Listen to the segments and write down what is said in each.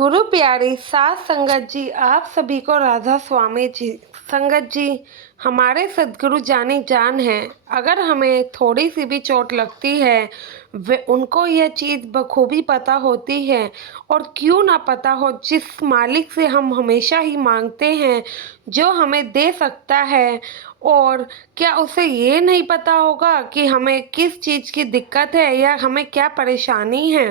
गुरु प्यारी सात संगत जी, आप सभी को राधा स्वामी जी। संगत जी, हमारे सद्गुरु जानी जान हैं। अगर हमें थोड़ी सी भी चोट लगती है, वे उनको यह चीज़ बखूबी पता होती है। और क्यों ना पता हो, जिस मालिक से हम हमेशा ही मांगते हैं, जो हमें दे सकता है, और क्या उसे ये नहीं पता होगा कि हमें किस चीज़ की दिक्कत है या हमें क्या परेशानी है।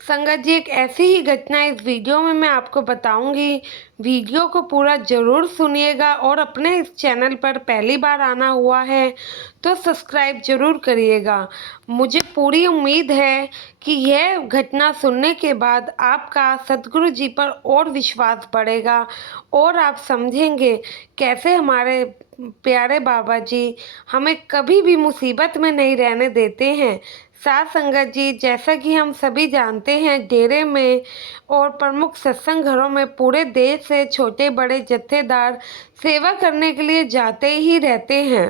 संगत जी, एक ऐसी ही घटना इस वीडियो में मैं आपको बताऊंगी। वीडियो को पूरा ज़रूर सुनिएगा और अपने इस चैनल पर पहली बार आना हुआ है तो सब्सक्राइब ज़रूर करिएगा। मुझे पूरी उम्मीद है कि यह घटना सुनने के बाद आपका सद्गुरु जी पर और विश्वास बढ़ेगा और आप समझेंगे कैसे हमारे प्यारे बाबा जी हमें कभी भी मुसीबत में नहीं रहने देते हैं। साथ संगत जी, जैसा कि हम सभी जानते हैं, डेरे में और प्रमुख सत्संग घरों में पूरे देश से छोटे बड़े जत्थेदार सेवा करने के लिए जाते ही रहते हैं,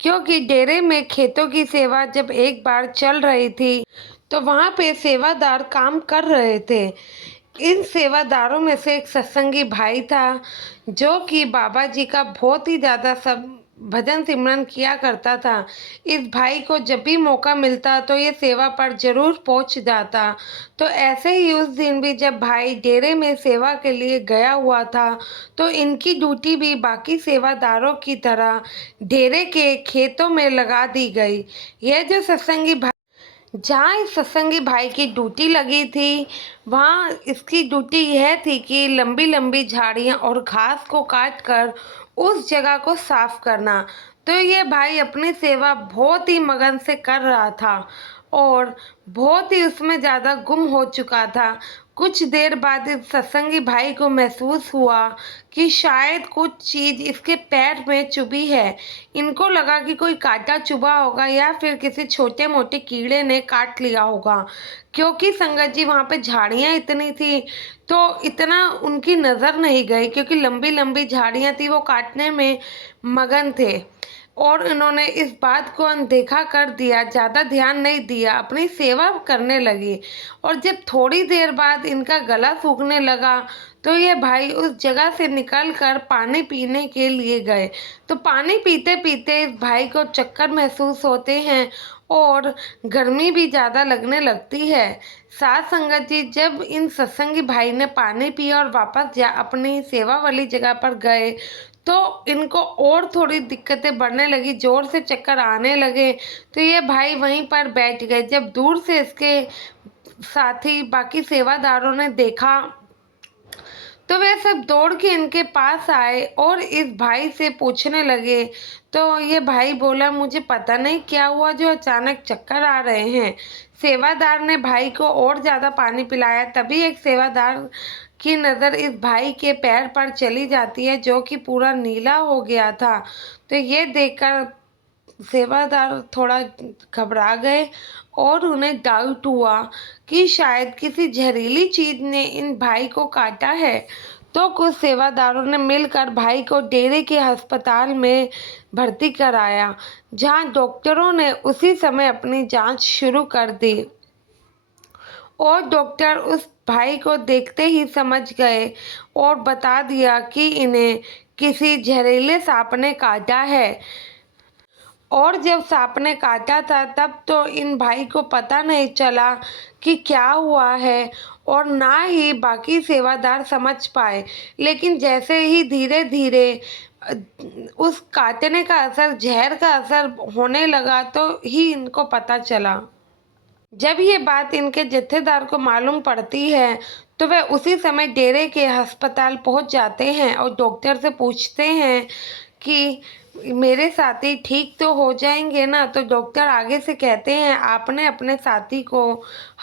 क्योंकि डेरे में खेतों की सेवा जब एक बार चल रही थी तो वहाँ पे सेवादार काम कर रहे थे। इन सेवादारों में से एक सत्संगी भाई था जो कि बाबा जी का बहुत ही ज़्यादा सब भजन सिमरन किया करता था। इस भाई को जब भी मौका मिलता तो ये सेवा पर जरूर पहुंच जाता। तो ऐसे ही उस दिन भी जब भाई डेरे में सेवा के लिए गया हुआ था तो इनकी ड्यूटी भी बाकी सेवादारों की तरह डेरे के खेतों में लगा दी गई। यह जो सत्संगी भाई, जहाँ इस सत्संगी भाई की ड्यूटी लगी थी, वहाँ इसकी ड्यूटी यह थी कि लंबी लंबी झाड़ियाँ और घास को काट कर उस जगह को साफ करना। तो ये भाई अपनी सेवा बहुत ही मगन से कर रहा था और बहुत ही उसमें ज़्यादा गुम हो चुका था। कुछ देर बाद इस सत्संगी भाई को महसूस हुआ कि शायद कुछ चीज़ इसके पैर में चुभी है। इनको लगा कि कोई कांटा चुभा होगा या फिर किसी छोटे मोटे कीड़े ने काट लिया होगा, क्योंकि संगत जी वहाँ पे झाड़ियाँ इतनी थी तो इतना उनकी नज़र नहीं गई, क्योंकि लंबी लंबी झाड़ियाँ थी, वो काटने में मगन थे और इन्होंने इस बात को अनदेखा कर दिया, ज़्यादा ध्यान नहीं दिया, अपनी सेवा करने लगी। और जब थोड़ी देर बाद इनका गला सूखने लगा तो ये भाई उस जगह से निकल कर पानी पीने के लिए गए। तो पानी पीते पीते इस भाई को चक्कर महसूस होते हैं और गर्मी भी ज़्यादा लगने लगती है। साथ संगत जी, जब इन सत्संगी भाई ने पानी पिया और वापस अपनी सेवा वाली जगह पर गए तो इनको और थोड़ी दिक्कतें बढ़ने लगी, जोर से चक्कर आने लगे। तो ये भाई वहीं पर बैठ गए। जब दूर से इसके साथी बाकी सेवादारों ने देखा तो वे सब दौड़ के इनके पास आए और इस भाई से पूछने लगे। तो ये भाई बोला, मुझे पता नहीं क्या हुआ जो अचानक चक्कर आ रहे हैं। सेवादार ने भाई को और ज़्यादा पानी पिलाया। तभी एक सेवादार की नज़र इस भाई के पैर पर चली जाती है जो कि पूरा नीला हो गया था। तो ये देखकर सेवादार थोड़ा घबरा गए और उन्हें डाउट हुआ कि शायद किसी जहरीली चीज ने इन भाई को काटा है। तो कुछ सेवादारों ने मिलकर भाई को डेरे के अस्पताल में भर्ती कराया, जहां डॉक्टरों ने उसी समय अपनी जांच शुरू कर दी और डॉक्टर उस भाई को देखते ही समझ गए और बता दिया कि इन्हें किसी जहरीले सांप ने काटा है। और जब सांप ने काटा था तब तो इन भाई को पता नहीं चला कि क्या हुआ है और ना ही बाकी सेवादार समझ पाए। लेकिन जैसे ही धीरे धीरे उस काटने का असर, जहर का असर होने लगा तो ही इनको पता चला। जब ये बात इनके जत्थेदार को मालूम पड़ती है तो वह उसी समय डेरे के अस्पताल पहुंच जाते हैं और डॉक्टर से पूछते हैं कि मेरे साथी ठीक तो हो जाएंगे ना। तो डॉक्टर आगे से कहते हैं, आपने अपने साथी को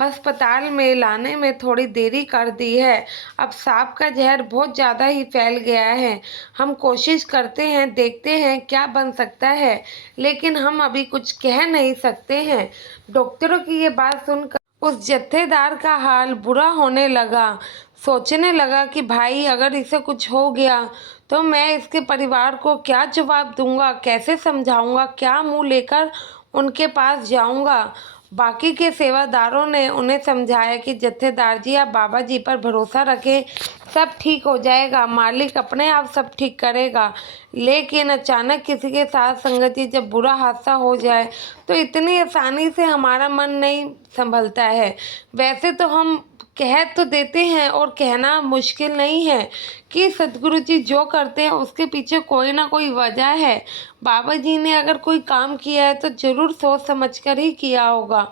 अस्पताल में लाने में थोड़ी देरी कर दी है। अब सांप का जहर बहुत ज़्यादा ही फैल गया है। हम कोशिश करते हैं, देखते हैं क्या बन सकता है, लेकिन हम अभी कुछ कह नहीं सकते हैं। डॉक्टरों की ये बात सुनकर उस जत्थेदार का हाल बुरा होने लगा। सोचने लगा कि भाई अगर इसे कुछ हो गया तो मैं इसके परिवार को क्या जवाब दूंगा, कैसे समझाऊंगा, क्या मुंह लेकर उनके पास जाऊंगा। बाकी के सेवादारों ने उन्हें समझाया कि जत्थेदार जी, आप बाबा जी पर भरोसा रखें, सब ठीक हो जाएगा, मालिक अपने आप सब ठीक करेगा। लेकिन अचानक किसी के साथ संगत जी जब बुरा हादसा हो जाए तो इतनी आसानी से हमारा मन नहीं संभलता है। वैसे तो हम कह तो देते हैं और कहना मुश्किल नहीं है कि सद्गुरु जी जो करते हैं उसके पीछे कोई ना कोई वजह है। बाबा जी ने अगर कोई काम किया है तो ज़रूर सोच समझ कर ही किया होगा,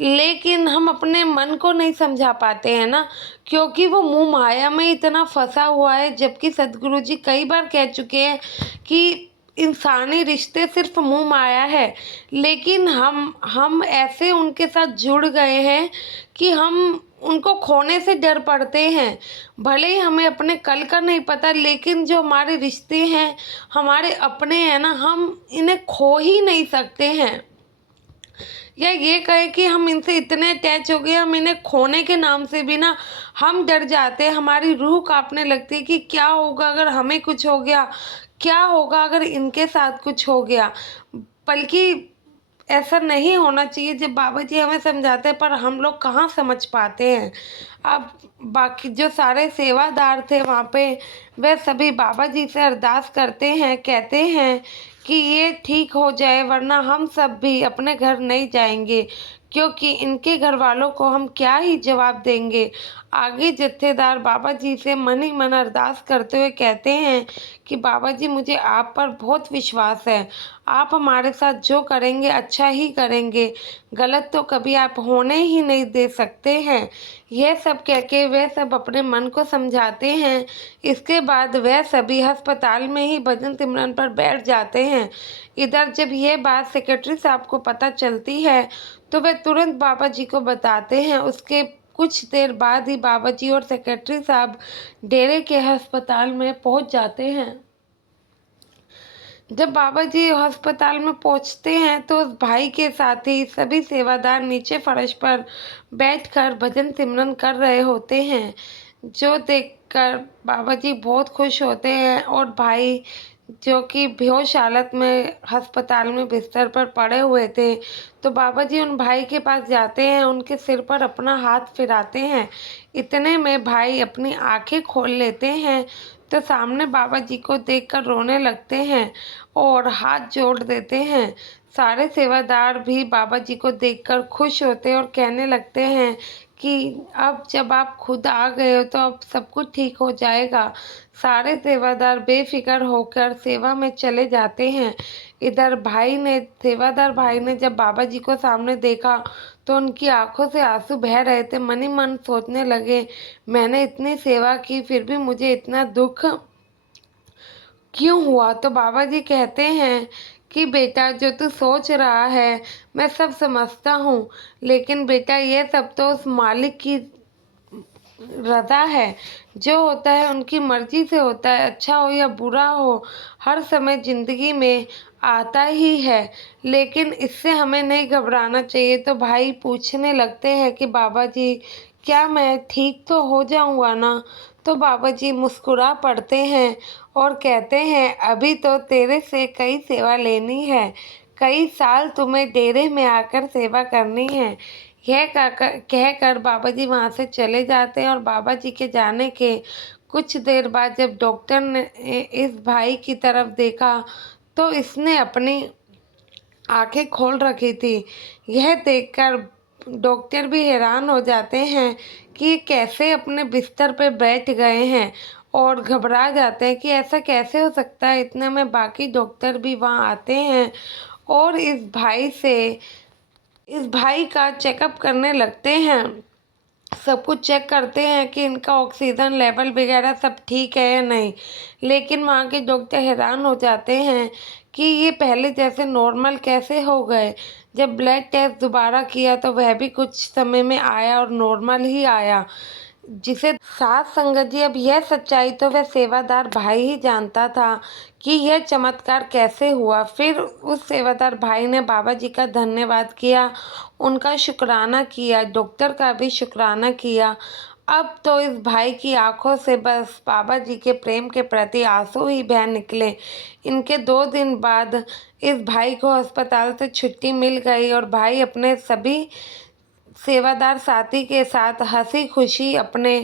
लेकिन हम अपने मन को नहीं समझा पाते हैं ना, क्योंकि वो मोह माया में इतना फंसा हुआ है। जबकि सद्गुरु जी कई बार कह चुके हैं कि इंसानी रिश्ते सिर्फ मोह माया है, लेकिन हम ऐसे उनके साथ जुड़ गए हैं कि हम उनको खोने से डर पड़ते हैं। भले ही हमें अपने कल का नहीं पता, लेकिन जो हमारे रिश्ते हैं, हमारे अपने हैं ना, हम इन्हें खो ही नहीं सकते हैं। या ये कहे कि हम इनसे इतने अटैच हो गए, हम इन्हें खोने के नाम से भी ना हम डर जाते हैं। हमारी रूह कांपने लगती है कि क्या होगा अगर हमें कुछ हो गया, क्या होगा अगर इनके साथ कुछ हो गया। बल्कि ऐसा नहीं होना चाहिए। जब बाबा जी हमें समझाते हैं पर हम लोग कहाँ समझ पाते हैं। अब बाकी जो सारे सेवादार थे वहाँ पे, वे सभी बाबा जी से अरदास करते हैं, कहते हैं कि ये ठीक हो जाए, वरना हम सब भी अपने घर नहीं जाएंगे, क्योंकि इनके घर वालों को हम क्या ही जवाब देंगे। आगे जत्थेदार बाबा जी से मन ही मन अरदास करते हुए कहते हैं कि बाबा जी, मुझे आप पर बहुत विश्वास है, आप हमारे साथ जो करेंगे अच्छा ही करेंगे, गलत तो कभी आप होने ही नहीं दे सकते हैं। यह सब कह के वह सब अपने मन को समझाते हैं। इसके बाद वह सभी अस्पताल में ही भजन सिमरन पर बैठ जाते हैं। इधर जब यह बात सेक्रेटरी साहब को पता चलती है तो वे तुरंत बाबा जी को बताते हैं। उसके कुछ देर बाद ही बाबा जी और सेक्रेटरी साहब डेरे के अस्पताल में पहुंच जाते हैं। जब बाबा जी अस्पताल में पहुंचते हैं तो उस भाई के साथ ही सभी सेवादार नीचे फर्श पर बैठकर भजन सिमरन कर रहे होते हैं, जो देखकर बाबा जी बहुत खुश होते हैं। और भाई जो कि बेहोश हालत में अस्पताल में बिस्तर पर पड़े हुए थे, तो बाबा जी उन भाई के पास जाते हैं, उनके सिर पर अपना हाथ फिराते हैं। इतने में भाई अपनी आंखें खोल लेते हैं तो सामने बाबा जी को देखकर रोने लगते हैं और हाथ जोड़ देते हैं। सारे सेवादार भी बाबा जी को देखकर खुश होते हैं और कहने लगते हैं कि अब जब आप खुद आ गए हो तो अब सब कुछ ठीक हो जाएगा। सारे सेवादार बेफिक्र होकर सेवा में चले जाते हैं। इधर सेवादार भाई ने जब बाबा जी को सामने देखा तो उनकी आंखों से आंसू बह रहे थे। मन ही मन सोचने लगे, मैंने इतनी सेवा की फिर भी मुझे इतना दुख क्यों हुआ। तो बाबा जी कहते हैं कि बेटा, जो तू सोच रहा है मैं सब समझता हूँ, लेकिन बेटा ये सब तो उस मालिक की रज़ा है। जो होता है उनकी मर्ज़ी से होता है, अच्छा हो या बुरा हो, हर समय ज़िंदगी में आता ही है। लेकिन इससे हमें नहीं घबराना चाहिए। तो भाई पूछने लगते हैं कि बाबा जी, क्या मैं ठीक तो हो जाऊँगा ना? तो बाबा जी मुस्कुरा पड़ते हैं और कहते हैं, अभी तो तेरे से कई सेवा लेनी है, कई साल तुम्हें डेरे में आकर सेवा करनी है। यह कहकर बाबा जी वहाँ से चले जाते हैं। और बाबा जी के जाने के कुछ देर बाद जब डॉक्टर ने इस भाई की तरफ देखा तो इसने अपनी आंखें खोल रखी थी। यह देखकर डॉक्टर भी हैरान हो जाते हैं कि ये कैसे अपने बिस्तर पर बैठ गए हैं और घबरा जाते हैं कि ऐसा कैसे हो सकता है। इतने में बाकी डॉक्टर भी वहाँ आते हैं और इस भाई का चेकअप करने लगते हैं। सब कुछ चेक करते हैं कि इनका ऑक्सीजन लेवल वगैरह सब ठीक है या नहीं। लेकिन वहाँ के डॉक्टर हैरान हो जाते हैं कि ये पहले जैसे नॉर्मल कैसे हो गए। जब ब्लड टेस्ट दोबारा किया तो वह भी कुछ समय में आया और नॉर्मल ही आया। जिसे साथ संगत जी, अब यह सच्चाई तो वह सेवादार भाई ही जानता था कि यह चमत्कार कैसे हुआ। फिर उस सेवादार भाई ने बाबा जी का धन्यवाद किया, उनका शुक्राना किया, डॉक्टर का भी शुक्राना किया अब तो इस भाई की आंखों से बस बाबा जी के प्रेम के प्रति आंसू ही बह निकले। इनके 2 दिन बाद इस भाई को अस्पताल से छुट्टी मिल गई और भाई अपने सभी सेवादार साथी के साथ हंसी खुशी अपने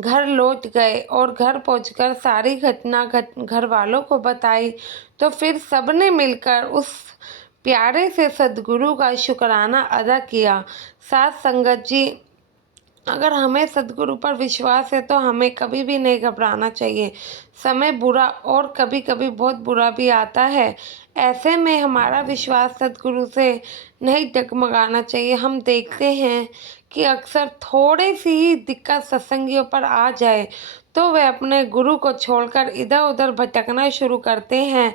घर लौट गए और घर पहुंचकर सारी घटना घर वालों को बताई। तो फिर सबने मिलकर उस प्यारे से सद्गुरु का शुक्राना अदा किया। साथ संगत जी, अगर हमें सद्गुरु पर विश्वास है तो हमें कभी भी नहीं घबराना चाहिए। समय बुरा और कभी कभी बहुत बुरा भी आता है। ऐसे में हमारा विश्वास सद्गुरु से नहीं डगमगाना चाहिए। हम देखते हैं कि अक्सर थोड़ी सी ही दिक्कत सत्संगियों पर आ जाए तो वे अपने गुरु को छोड़कर इधर उधर भटकना शुरू करते हैं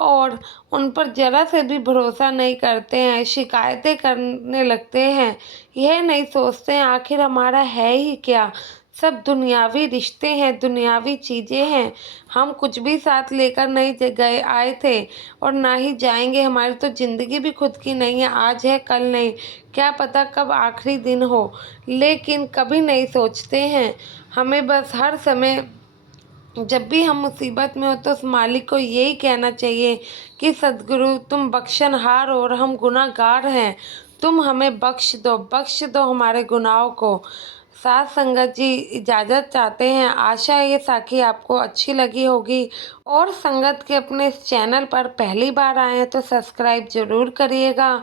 और उन पर ज़रा से भी भरोसा नहीं करते हैं, शिकायतें करने लगते हैं। यह नहीं सोचते हैं आखिर हमारा है ही क्या, सब दुनियावी रिश्ते हैं, दुनियावी चीज़ें हैं। हम कुछ भी साथ लेकर नहीं गए आए थे और ना ही जाएंगे। हमारी तो ज़िंदगी भी खुद की नहीं है, आज है कल नहीं, क्या पता कब आखिरी दिन हो। लेकिन कभी नहीं सोचते हैं। हमें बस हर समय जब भी हम मुसीबत में हो तो उस मालिक को यही कहना चाहिए कि सद्गुरु तुम बख्शनहार हो और हम गुनाहगार हैं, तुम हमें बख्श दो हमारे गुनाहों को। साथ संगत जी इजाज़त चाहते हैं। आशा है ये साखी आपको अच्छी लगी होगी और संगत के अपने इस चैनल पर पहली बार आए हैं तो सब्सक्राइब ज़रूर करिएगा।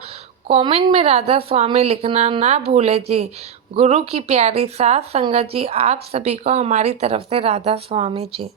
कमेंट में राधा स्वामी लिखना ना भूले जी। गुरु की प्यारी साथ संगत जी, आप सभी को हमारी तरफ से राधा स्वामी जी।